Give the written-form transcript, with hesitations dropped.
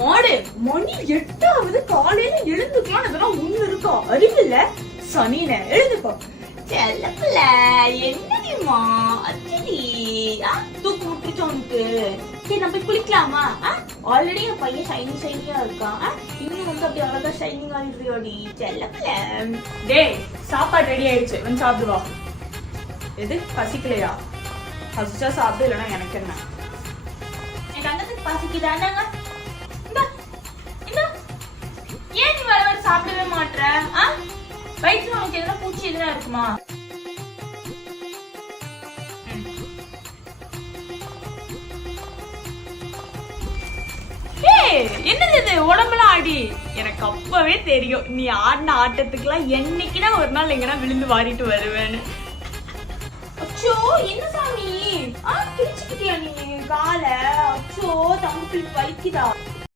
மாடு மணி 8 காலையில எழுந்துக்கலாம் இதெல்லாம் ஒண்ணு இருக்கா? அறிவில்ல சனின எழுந்துக்கோ. செல்லப்பல என்னடிமா அச்சடி தூக்கு முட்டுச்சு உனக்கு. சரி நம்ம போய் குளிக்கலாமா? ஆல்ரெடி என் பையன் ஷைனியா இருக்கான். இன்னும் வந்து அப்படி அழகா ஷைனிங் ஆகிடுறியோடி செல்லப்பல. டேய் சாப்பாடு ரெடி ஆயிடுச்சு, வந்து சாப்பிடுவா. எது பசிக்கலையா? பசிச்சா சாப்பிடு, இல்லைன்னா எனக்கு என்ன. என் தங்கத்துக்கு பசிக்குதானாங்க? ஏன் நீ வர வர சாப்பிடவே மாட்ற? வயிற்றுல உனக்கு எதுனா பூச்சி எதுனா இருக்குமா? என்னது இது உடம்பெல்லாம் ஆடி? எனக்கு அப்பவே தெரியும் நீ ஆடின ஆட்டத்துக்குலாம் என்னைக்குனா ஒரு நாள் எங்கன்னா விழுந்து வாரிட்டு வருவேன்னு. அச்சோ என்ன சாமி, கிழிச்சுக்கிட்டியா நீ காலை? அச்சோ தம்பி வலிக்குதா?